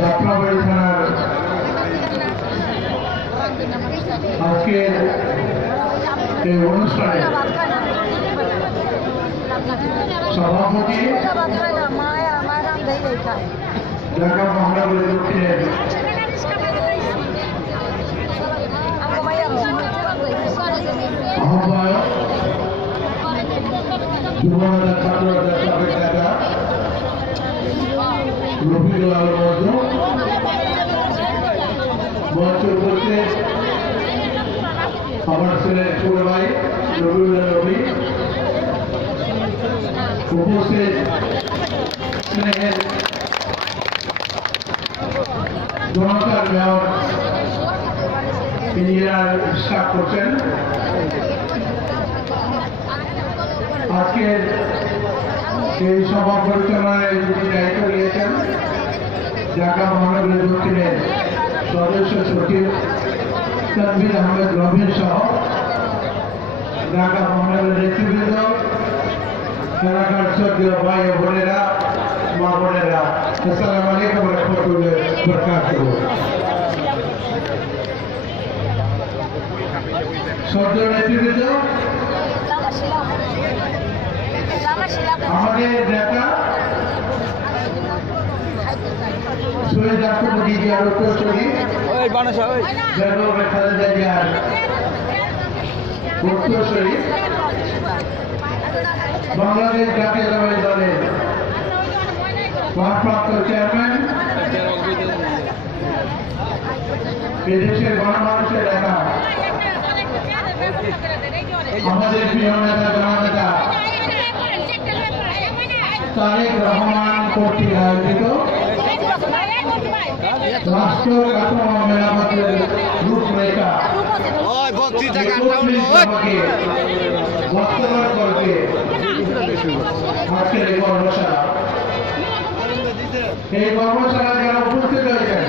যাত্রাবাড়ি থানার আজকের এই অনুষ্ঠানে সভাপতি ঢাকা মহানগরী দক্ষিণের আহ্বায়ক যুবনেতা ছাত্র নেতা রফিকুল আলম মজনু, মঞ্চে উপস্থিত আমার ছেলের ছোট ভাই রবিউল্লাহ রবি, উপস্থিত স্নেহের জনতার মেয়র ইঞ্জিনিয়ার ইশরাক করছেন। আজকের এই সভা পরিচালনায় যিনি দায়িত্ব নিয়েছেন ঢাকা মহানগরী দক্ষিণের সদস্য সচিব তানভীর আহমেদ রবিন সহ ঢাকা মহানগরীর নেতৃবৃন্দ, এলাকার শ্রদ্ধেয় ভাই ও বোনেরা, মা বোনেরা, আসসালামু আলাইকুম ওয়া রাহমাতুল্লাহি ওয়া বারাকাতুহু। শ্রদ্ধেয় নেতৃবৃন্দ, আমাদের নেতা শহীদ রাষ্ট্রপতি জিয়াউর উত্তরসূরি বেগম খালেদা জিয়ার উত্তরসূরি বাংলাদেশ জাতীয়তাবাদী দলের ভারপ্রাপ্ত চেয়ারম্যান, এদেশের গণমানুষের নেতা, আমাদের প্রিয় নেতা জননেতা তারেক রহমান কর্তৃক আয়োজিত রাষ্ট্র কাঠামো মেরামতের রূপরেখা বাস্তবায়ন করতে আজকের এই কর্মশালা, এই কর্মশালা যারা উপস্থিত হয়েছেন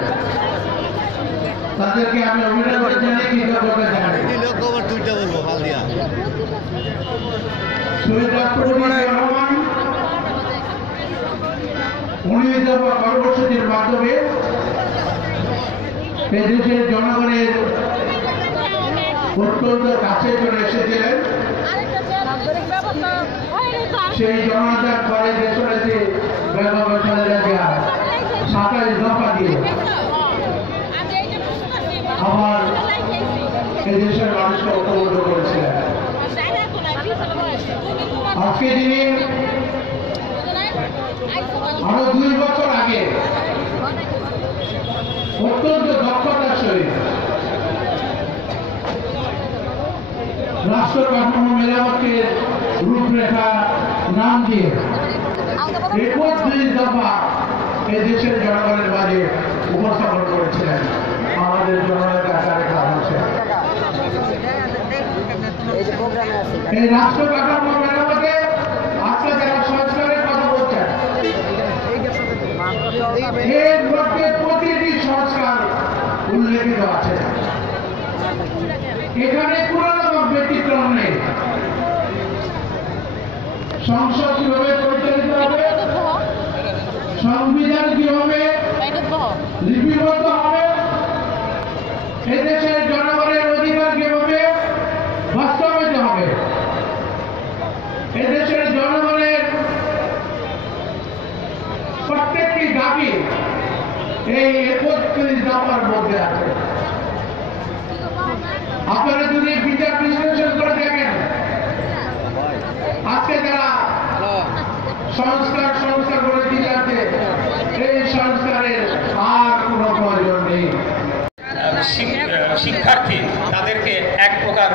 তাদেরকে আমি অভিনন্দন জানাই, কৃতজ্ঞতা জানাই। শহীদ রাষ্ট্রপতি রহমান 19 দফা কর্মসূচির মাধ্যমে এদেশের জনগণের অত্যন্ত কাছে চলে এসেছিলেন। সেই জনতার পরে দেশনেত্রী বেগম খালেদা জিয়া 27 দফা দিয়ে আবার এদেশের মানুষকে ঐক্যবদ্ধ করেছিলেন। আজকে যিনি আরো 2 বছর আগে অত্যন্ত দক্ষতার সহিত রাষ্ট্র কাঠামো মেরামতের রূপরেখা নাম দিয়ে 31 দফা এদেশের জনগণের মাঝে উপস্থাপন করেছিলেন আমাদের জননেতা তারেক রহমান। এই রাষ্ট্র কাঠামো মেরামতে আজকে যারা সংস্কারের কথা বলছেন এর মধ্যে প্রতিটি সংস্কার উল্লেখিত আছে, এখানে কোন রকম ব্যতিক্রম নেই। সংসদ কিভাবে পরিচালিত হবে, সংবিধান কিভাবে লিপিবদ্ধ হবে, এদেশের জনগণের অধিকার কিভাবে বাস্তবায়িত হবে, এদেশের জনগণের প্রত্যেকটি দাবি এই 31 দফার মধ্যে আছে। আপনারা যদি বিচার বিশ্লেষণ করে দেখেন আজকে যারা সংস্কার করে দিতে এই সংস্কারের আর কোন প্রয়োজন নেই। শিক্ষার্থী তাদেরকে এক প্রকার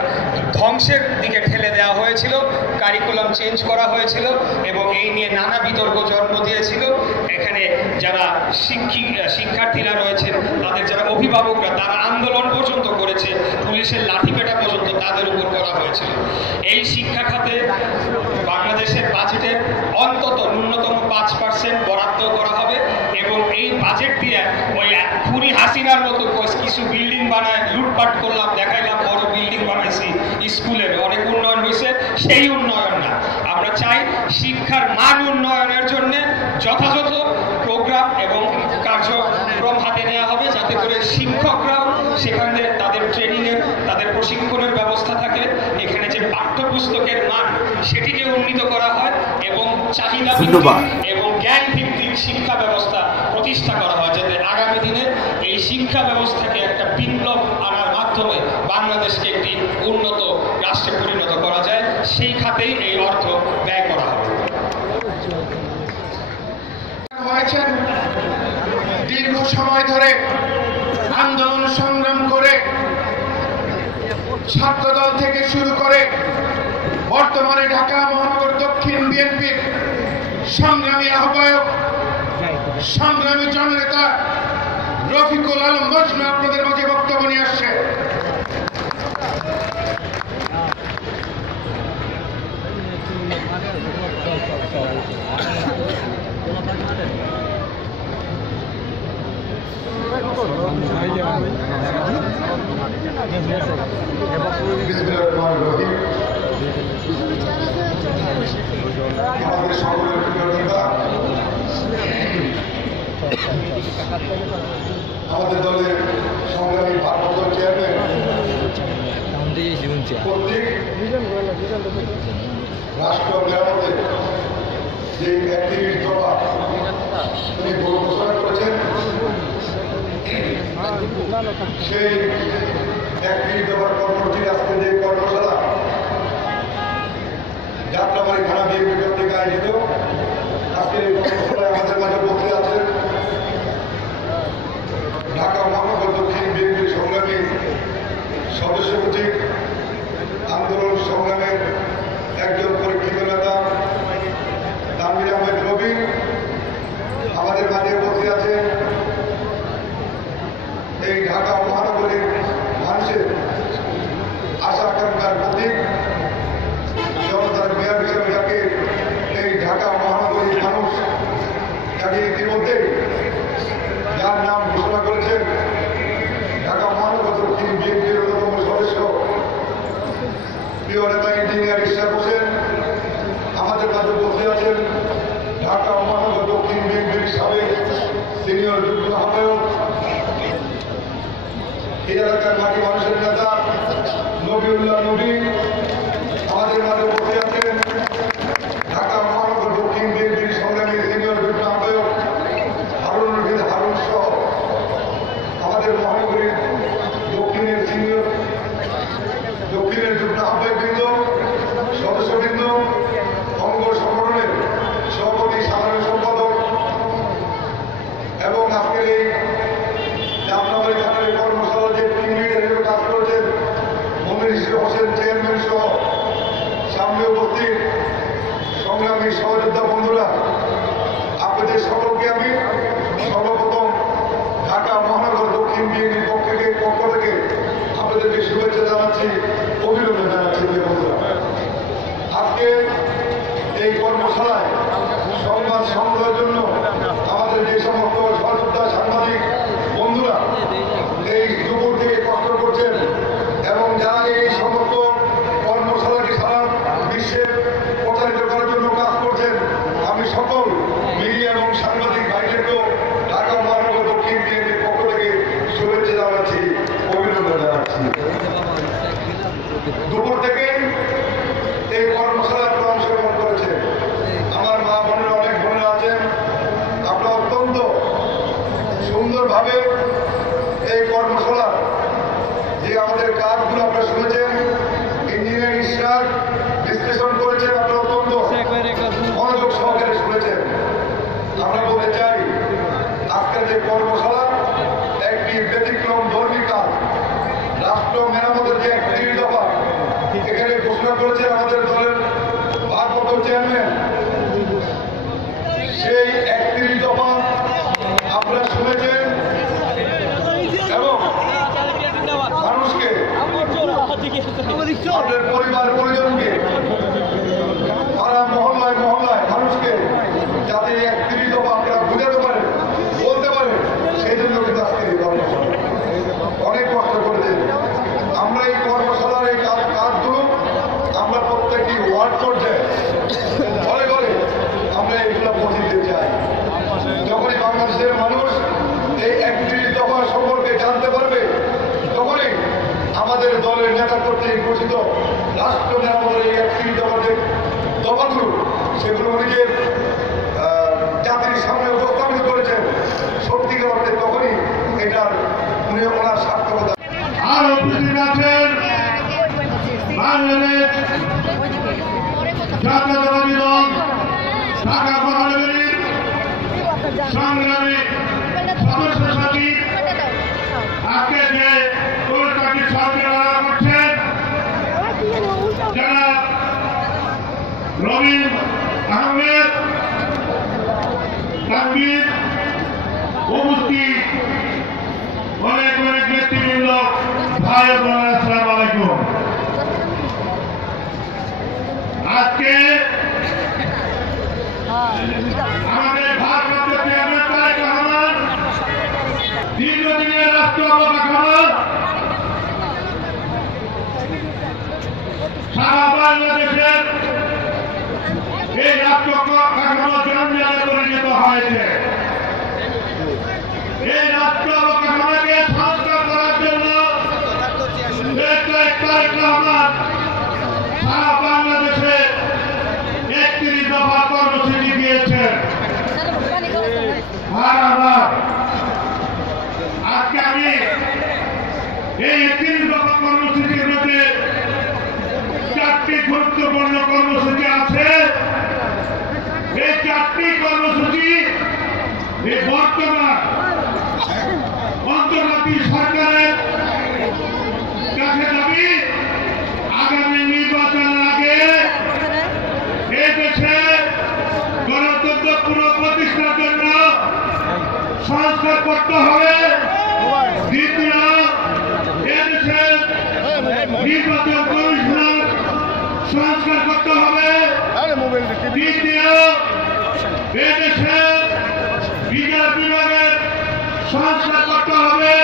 ধ্বংসের দিকে ঠেলে দেওয়া হয়েছিল, কারিকুলাম চেঞ্জ করা হয়েছিল এবং এই নিয়ে নানা বিতর্ক জন্ম দিয়েছিল। এখানে যারা শিক্ষার্থীরা রয়েছেন, তাদের যারা অভিভাবকরা, তারা আন্দোলন পর্যন্ত করেছে, পুলিশের লাঠিপেটা পর্যন্ত তাদের উপর করা হয়েছিল। এই শিক্ষা খাতে বাংলাদেশের বাজেটে অন্তত ন্যূনতম 5% বরাদ্দ করা হবে এবং এই বাজেট দিয়ে ওই খুনি হাসিনার মতো কিছু বিল্ডিং বানায় লুটপাট করলাম, দেখাইলাম বড় বিল্ডিং বানাইছি, স্কুলের অনেক উন্নয়ন হয়েছে, সেই উন্নয়ন না। আমরা চাই শিক্ষার মান উন্নয়নের জন্য যথাযথ প্রোগ্রাম এবং কার্যক্রম হাতে নেওয়া হবে, যাতে করে শিক্ষকরাও সেখানে তাদের ট্রেনিংয়ের, তাদের প্রশিক্ষণের ব্যবস্থা থাকে। এখানে যে পাঠ্যপুস্তকের মান সেটিকে উন্নীত করা হয় এবং চাহিদা ভিত্তিক এবং জ্ঞান ভিত্তিক শিক্ষা ব্যবস্থা প্রতিষ্ঠা করা হয়, যাতে আগামী দিনে এই শিক্ষা ব্যবস্থাকে একটা বিপ্লব আনার মাধ্যমে বাংলাদেশকে একটি উন্নত রাষ্ট্রে পরিণত করা যায়, সেই খাতেই এই অর্থ ব্যয় করা হবে। দীর্ঘ সময় ধরে আন্দোলন সংগ্রাম করে ছাত্রদল থেকে শুরু করে বর্তমানে ঢাকা মহানগর দক্ষিণ বিএনপির সংগ্রামী আহ্বায়ক, সংগ্রামী জননেতা রফিকুল আলম মজনু আপনাদের মাঝে বক্তব্য নিয়ে আসছে। আমাদের সকলের প্রিয় নেতা, আমাদের দলের সংগ্রামী ভারপ্রাপ্ত চেয়ারম্যান কর্তৃক রাষ্ট্র মেরামতের যে 31 দফা তিনি ঘোষণা করেছেন, সেই 31 দফার কর্মসূচির আজকে যে কর্মশালা যাত্রাবাড়ি থানা বিএনপি কর্তৃক আয়োজিত, আজকে এই কর্মশালায় আমাদের মাঝে উপস্থিত আছেন ঢাকা মহানগর দক্ষিণ বিএনপির সংগ্রামী সদস্য কর্তৃক আন্দোলন সংগ্রামের একজন পরীক্ষিত নেতা তানভীর আহমেদ রবি। আমাদের মাঝে উপস্থিত আছেন এই ঢাকা মহানগরীর মানুষের আশা আকাঙ্ক্ষার প্রতীক, জনতার মেয়র হিসেবে যাকে এই ঢাকা মহানগরীর মানুষ যাকে ইতিমধ্যে যার নাম ঘোষণা করেছেন ঢাকা মহানগর দক্ষিণ বিএনপির অন্যতম সদস্য প্রিয় নেতা ইঞ্জিনিয়ার ইশরাক হোসেন। আমাদের মাঝে বসে আছেন ঢাকা মহানগর দক্ষিণ বিএনপির সাবেক সিনিয়র যুগ্ম আহ্বায়ক, এই এলাকার মাটি মানুষের নেতা নবিউল্লাহ নবী। আমাদের মাঝে বসে আছেন ঢাকা মহানগর দক্ষিণ বিএনপির সংগ্রামী সিনিয়র যুগ্ম আহ্বায়ক হারুন রশিদ হারুন সহ আমাদের মহানগরীর দক্ষিণের যুগ্ম আহ্বায়কবৃন্দ, সদস্যবৃন্দ, অঙ্গ সংগঠনের সভাপতি, সাধারণ সম্পাদক এবং আজকের এই যাত্রাবাড়ি থানার কর্মশালা যে টিম লিডার হিসেবে কাজ করেছেন মনির হোসেন চেয়ারম্যান সহ সামনে উপস্থিত সংগ্রামী সহযোদ্ধা বন্ধুরা, আপনাদের সকলকে আমি সর্বপ্রথম ঢাকা মহানগর দক্ষিণ বিএনপির পক্ষ থেকে আপনাদেরকে শুভেচ্ছা জানাচ্ছি, অভিনন্দন জানাচ্ছি। বন্ধুরা, আজকে এই কর্মশালায় সংবাদ সংগ্রহের জন্য আমাদের যে সমস্ত সহযোদ্ধা সাংবাদিক বন্ধুরা এই দুপুর থেকে কষ্ট করছেন এবং যারা এই সমস্ত কর্মশালাকে সারা বিশ্বে প্রচারিত করার জন্য কাজ করছেন, আমি সকল মিডিয়া এবং সাংবাদিক ভাইদেরকেও ঢাকা মহানগর দক্ষিণ বিএনপির পক্ষ থেকে শুভেচ্ছা জানাচ্ছি, অভিনন্দন জানাচ্ছি। দুপুর থেকে এই কর্মশালায় অংশগ্রহণ করেছে আমার মা বোনেরা, অনেক বোনেরা আছেন। আপনারা অত্যন্ত সুন্দরভাবে এই কর্মশালা যে আমাদের কাজগুলো আপনারা শুনেছেন, ইঞ্জিনিয়ার ইশরাক বিশ্লেষণ করেছেন, আপনারা অত্যন্ত মনোযোগ সহকারে শুনেছেন। আমরা বলতে চাই আজকের যে কর্মশালা একটি ব্যতিক্রম ধর্মী কাজ, রাষ্ট্র মেরামতের যে 31 দফা এখানে ঘোষণা করেছেন আমাদের দলের ভারপ্রাপ্ত চেয়ারম্যান, সেই 31 দফা আপনারা শুনেছেন এবং মানুষকে, আপনাদের পরিবার পরিজনকে, পাড়া মহল্লায় মহল্লায় মানুষকে যাতে 31 দফা আপনারা বুঝাতে পারেন, বলতে পারেন, সেই জন্য কিন্তু আজকের এই কর্মশালা অনেক কষ্ট করেছেন। আমরা এই কর্মশালার এই কাজগুলো আমরা প্রত্যেকটি ওয়ার্ড পর্যায়ে ঘোষিত রাষ্ট্র মেরামতের এই 31 দফা যে দফাগুলো সেগুলো উনিকে জাতির সামনে উপস্থাপিত করেছেন। সত্যিকার অর্থে তখনই এটার উনি ওনার সার্থকতা। আরো উপস্থিত আছেন বাংলাদেশ জাতীয়তাবাদী দল ঢাকা মহানগরীর সংগ্রামী সদস্য সচিব আজকে যে কলকাতার সরকার করছেন জনাব রবিন আহমেদ তানভীর, উপস্থিত অনেক অনেক নেতৃবৃন্দ, ভাই বোনেরা, আসসালামু আলাইকুম। আজকে আমাদের ভারপ্রাপ্ত চেয়ারম্যান তারেক রহমান দীর্ঘদিনের রাষ্ট্র অবকাঠামো সারা বাংলাদেশের এই রাষ্ট্র কাঠামো জঞ্জালে পরিণত হয়েছে। এই রাষ্ট্র অবকাঠামোকে সংস্কার করার জন্য তারেক রহমান সারা বাংলাদেশে 31 দফা কর্মসূচি দিয়েছেন। আজকে আমি এই 31 দফা কর্মসূচির মধ্যে 4টি গুরুত্বপূর্ণ কর্মসূচি আছে। এই 4টি কর্মসূচি এই বর্তমান অন্তর্বর্তী সরকারের কাছে দাবি আগামী নির্বাচনের আগে এই দেশে গণতন্ত্র পুনঃপ্রতিষ্ঠার জন্য সংস্কার করতে হবে। দ্বিতীয়, এদেশের নির্বাচন কমিশনার সংস্কার করতে হবে। তৃতীয়, এদেশের বিচার বিভাগের সংস্কার করতে হবে।